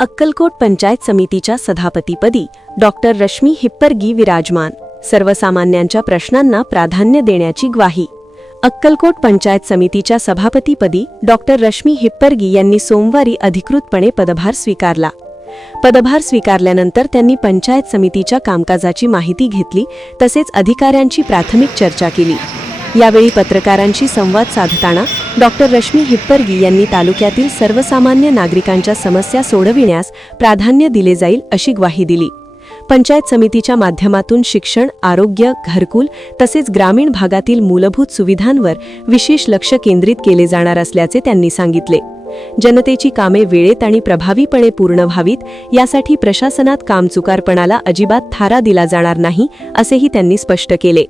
अक्कलकोट पंचायत समितीच्या सभापतीपदी डॉक्टर रश्मी हिप्परगी विराजमान. सर्वसामान्यांच्या प्रश्नांना प्राधान्य देण्याची ग्वाही. अक्कलकोट पंचायत समितीच्या सभापतीपदी डॉक्टर रश्मी हिप्परगी यांनी सोमवारी अधिकृतपणे पदभार स्वीकारला. पदभार स्वीकारल्यानंतर त्यांनी पंचायत समितीच्या कामकाजाची माहिती घेतली, तसेच अधिकाऱ्यांची प्राथमिक चर्चा केली. यावेळी पत्रकारांशी संवाद साधताना डॉक्टर रश्मी हिप्परगी यांनी तालुक्यातील सर्वसामान्य नागरिकांच्या समस्या सोडविण्यास प्राधान्य दिले जाईल अशी ग्वाही दिली. पंचायत समितीच्या माध्यमातून शिक्षण, आरोग्य, घरकुल तसेच ग्रामीण भागातील मूलभूत सुविधांवर विशेष लक्ष केंद्रित केले जाणार असल्याचे त्यांनी सांगितले. जनतेची कामे वेळेत आणि प्रभावीपणे पूर्ण व्हावीत यासाठी प्रशासनात कामचुकारपणाला अजिबात थारा दिला जाणार नाही, असेही त्यांनी स्पष्ट केले.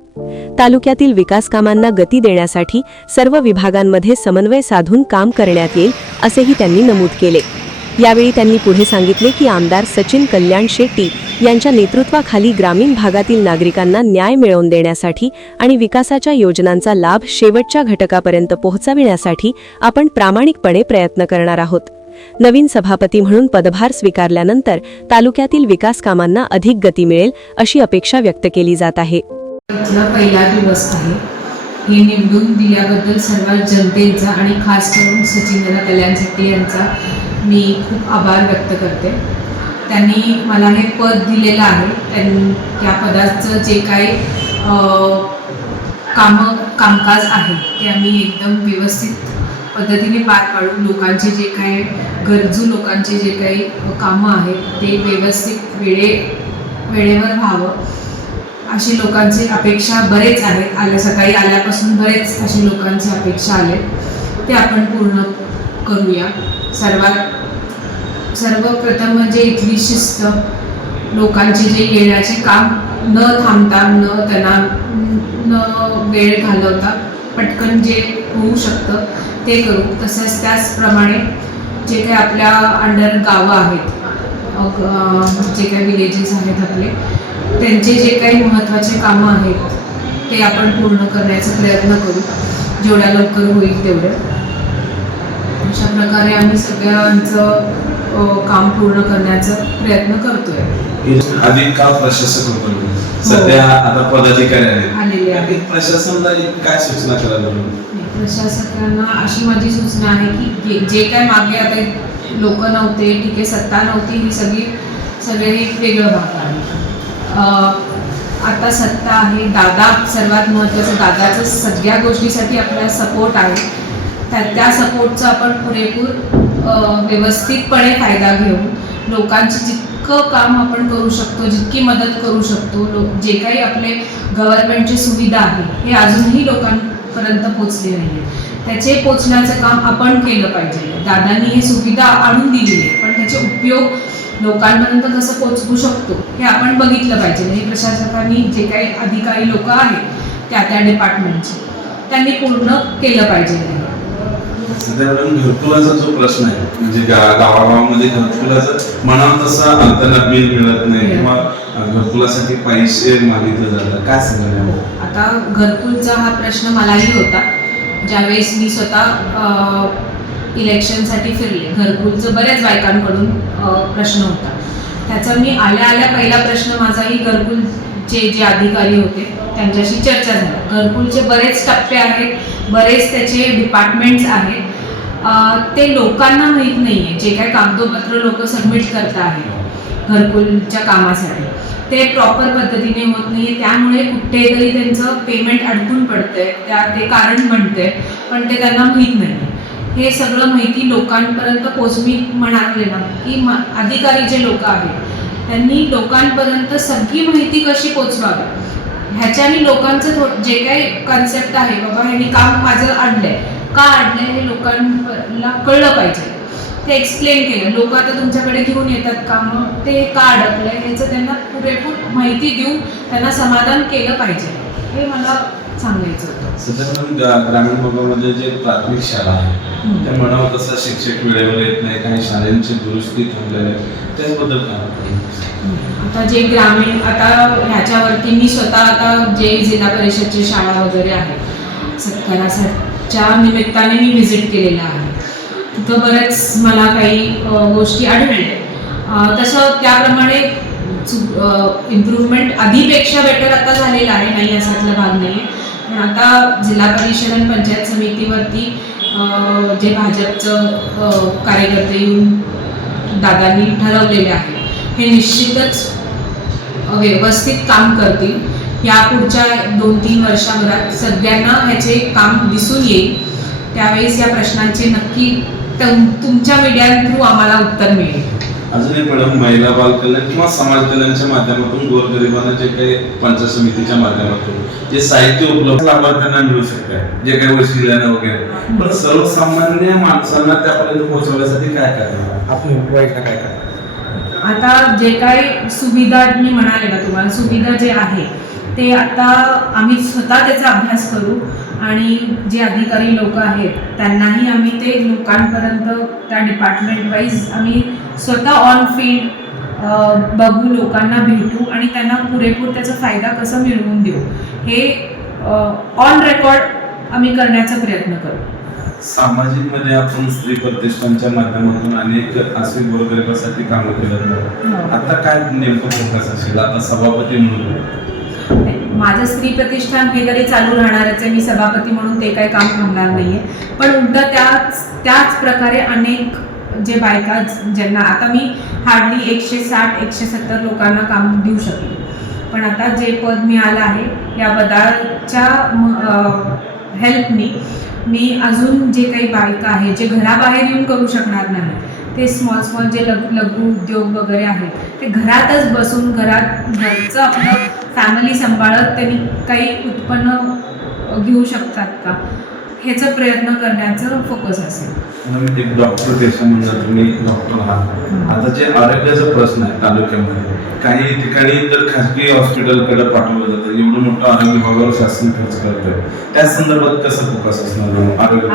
तालुक्यातील विकास कामांना गती देण्यासाठी सर्व विभागांमध्ये समन्वय साधून काम करण्यात येईल, असेही त्यांनी नमूद केले. यावेळी त्यांनी पुढे सांगितले की आमदार सचिन कल्याण शेट्टी यांच्या नेतृत्वाखाली ग्रामीण भागातील नागरिकांना न्याय मिळवून देण्यासाठी आणि विकासाच्या योजनांचा लाभ शेवटच्या घटकापर्यंत पोहोचविण्यासाठी आपण प्रामाणिकपणे प्रयत्न करणार आहोत. नवीन सभापती म्हणून पदभार स्वीकारल्यानंतर तालुक्यातील विकास कामांना अधिक गती मिळेल अशी अपेक्षा व्यक्त केली जात आहे. पहिला दिवस आहे. हे निवडून दिल्याबद्दल सर्व जनतेचा आणि खास करून सचिन कल्याण शेट्टी यांचा मी खूप आभार व्यक्त करते. त्यांनी मला हे पद दिलेलं आहे. त्या पदाचं जे काही कामकाज आहे ते आम्ही एकदम व्यवस्थित पद्धतीने पार पाडू. लोकांचे जे काही गरजू लोकांचे जे काही कामं आहेत ते व्यवस्थित वेळेवर व्हावं अशी लोकांची अपेक्षा बरेच आहेत. सकाळी आल्यापासून बरेच अशी लोकांची अपेक्षा आले, ते आपण पूर्ण करूया. सर्वप्रथम म्हणजे इथली शिस्त, लोकांचे जे येण्याचे काम न थांबता न वेळ घालवता पटकन जे होऊ शकतं ते करू. तसंच त्याचप्रमाणे जे काही आपल्या अंडर गावं आहेत, जे काही विलेजेस आहेत आपले, त्यांचे जे काही महत्त्वाचे कामं आहेत ते आपण पूर्ण करण्याचा प्रयत्न करू, जेवढ्या लवकर होईल तेवढं. अशा प्रकारे आम्ही सगळ्यांचं काम पूर्ण करण्याचा प्रयत्न करतोय. अधिक काळ प्रशासक होतो, सध्या आता पदाधिकारी आलेले आहेत. प्रशासनाला काय सूचना करायला? प्रशासकांना अशी माझी सूचना आहे की जे काय मागे आता लोक नव्हते, ठीक आहे, सत्ता नव्हती, ही सगळे वेगळं भाग आहे. आता सत्ता आहे. दादा सर्वात महत्त्वाचं, दादाचं सगळ्या गोष्टीसाठी आपल्याला सपोर्ट आहे. त्या सपोर्टचा आपण पुरेपूर व्यवस्थितपणे फायदा घेऊन लोकांची जितकं काम आपण करू शकतो, जितकी मदत करू शकतो, जे काही आपले गव्हर्नमेंटची सुविधा आहे हे अजूनही लोकांपर्यंत पोचले नाही, त्याचे पोचण्याचं काम आपण केलं पाहिजे. दादांनी ही सुविधा आणून दिली आहे, पण त्याचे उपयोग लोकांपर्यंत कसं पोचवू शकतो हे आपण बघितलं पाहिजे. हे प्रशासकांनी जे काही अधिकारी लोक आहेत त्या डिपार्टमेंटचे त्यांनी पूर्ण केलं पाहिजे. सध्या घरकुलाचा जो प्रश्न आहे, म्हणजे गावागावामध्ये घरकुलाचं म्हणावं तसं त्यांना बिल मिळत नाही किंवा घरकुलासाठी पैसे मागितले जातात, काय सांगायला? आता घरकुलचा हा प्रश्न मलाही होता. ज्यावेळेस मी स्वतः इलेक्शनसाठी फिरले, घरकुलचं बऱ्याच बायकांकडून प्रश्न होता. त्याचा मी आल्या पहिला प्रश्न माझाही घरकुलचे जे अधिकारी होते त्यांच्याशी चर्चा झाली. घरकुलचे बरेच टप्पे आहेत, बरेच त्याचे डिपार्टमेंट्स आहेत, ते लोकांना माहीत नाही आहे. जे काही कागदोपत्र लोक सबमिट करत आहेत घरकुलच्या कामासाठी ते प्रॉपर पद्धतीने होत नाही आहे. त्यामुळे कुठेतरी त्यांचं पेमेंट अडकून पडतंय, ते कारण बनतंय, पण ते त्यांना माहीत नाही. हे सगळं माहिती लोकांपर्यंत पोचवी म्हणाले ना की अधिकारी जे लोक आहेत त्यांनी लोकांपर्यंत सगळी माहिती कशी पोचवावी ह्याच्याने लोकांचं जे काही कन्सेप्ट आहे, बाबा ह्यांनी काम माझं आणलंय, का आणलंय हे लोकांना कळलं पाहिजे. ते एक्सप्लेन केलं. लोक आता तुमच्याकडे घेऊन येतात कामं, ते का अडकलंय ह्याचं त्यांना पुरेपूर माहिती देऊन त्यांना समाधान केलं पाहिजे, हे मला सांगायचं होतं. सध्या ग्रामीण भागामध्ये जे प्राथमिक शाळा आहे त्या म्हणावं तसं शिक्षक वेळेवर येत नाही, काही शाळांची दुरुस्ती थांबलेली आहे, त्याचबद्दल काय? आता जे ग्रामीण, आता ह्याच्यावरती मी स्वतः आता जे जिल्हा परिषदची शाळा वगैरे आहे सत्काराच्या निमित्ताने मी व्हिजिट केलेला आहे. तिथं बरेच मला काही गोष्टी आढळल्या. तसं त्याप्रमाणे इम्प्रूव्हमेंट आधीपेक्षा बेटर आता झालेलं आहे, नाही असातला भाग नाही आहे. पण आता जिल्हा परिषद आणि पंचायत समितीवरती जे भाजपचं कार्यकर्ते येऊन दादांनी ठरवलेले आहे हे निश्चितच व्यवस्थित काम करतील. या पुढच्या 2-3 वर्षाभरात सगळ्यांना ह्याचे काम दिसून येईल. त्यावेळेस या प्रश्नांचे नक्की तुमच्या मीडिया थ्रू आम्हाला उत्तर मिळेल. अजून एक मॅडम, महिला बाल कल्याण किंवा समाज कल्याणच्या माध्यमातून गोरगरिबांना जे काही पंचायत समितीच्या माध्यमातून जे साहित्य उपलब्ध लाभार्थ्यांना मिळू शकते, जे काही वशिल्यानं वगैरे, पण सर्वसामान्य माणसांना त्यापर्यंत पोहोचवण्यासाठी काय करणार, आपण उपाययोजना काय करणार? आता जे काही सुविधा मी म्हणाले ना तुम्हाला, सुविधा जे आहे ते आता आम्ही स्वतः त्याचा अभ्यास करू आणि जे अधिकारी लोक आहेत त्यांनाही आम्ही ते लोकांपर्यंत त्या डिपार्टमेंट वाईज आम्ही स्वतः ऑन फील्ड बघू, लोकांना भेटू आणि त्यांना पुरेपूर त्याचा फायदा कसा मिळवून देऊ हे ऑन रेकॉर्ड आम्ही करण्याचा प्रयत्न करू. सामाजिक मध्ये आपण स्त्री प्रतिष्ठानच्या माध्यमातून अनेक असे गोरगरिबासाठी कामं केलं. आता काय नेमकं फोकस असेल आता सभापती म्हणून? माझं स्त्री प्रतिष्ठान हे तरी चालू राहणारच आहे, मी सभापती म्हणून ते काही काम थांबणार नाही आहे. पण उलट त्याच प्रकारे अनेक जे बायका ज्यांना आता मी हार्डली 160-170 लोकांना काम देऊ शकते, पण आता जे पद मिळालं आहे या पदाच्या हेल्पनी मी अजून जे काही बायका आहेत जे घराबाहेर येऊन करू शकणार नाही ते स्मॉल जे लघु उद्योग वगैरे आहेत ते घरातच बसून घरचं आपलं फॅमिली सांभाळत त्यांनी काही उत्पन्न घेऊ शकतात का ह्याचा प्रयत्न करण्याचं फोकस असेल. एक डॉक्टर पेशा म्हणून तुम्ही डॉक्टर आहात. आता जे आरोग्याचा प्रश्न आहे तालुक्यामध्ये, काही ठिकाणी तर खाजगी हॉस्पिटलकडे पाठवलं जातं, एवढं मोठं आरोग्य विभागावर शासन खर्च करतोय, त्या संदर्भात कसं फोकस असणार?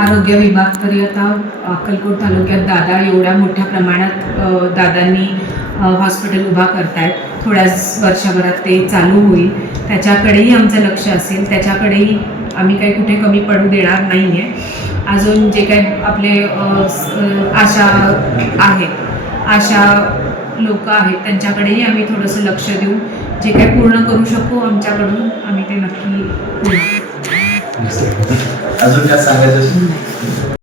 आरोग्य विभाग तरी आता अक्कलकोट तालुक्यात दादा एवढ्या मोठ्या प्रमाणात दादांनी हॉस्पिटल उभा करतायत, थोड्याच वर्षभरात ते चालू होईल, त्याच्याकडेही आमचं लक्ष असेल, त्याच्याकडेही आम्ही काही कुठे कमी पडू देणार नाही आहे. अजून जे काही आपले आशा लोक आहेत त्यांच्याकडेही आम्ही थोडंसं लक्ष देऊ, जे काही पूर्ण करू शकू आमच्याकडून आम्ही ते नक्की. अजून काय सांगायचं?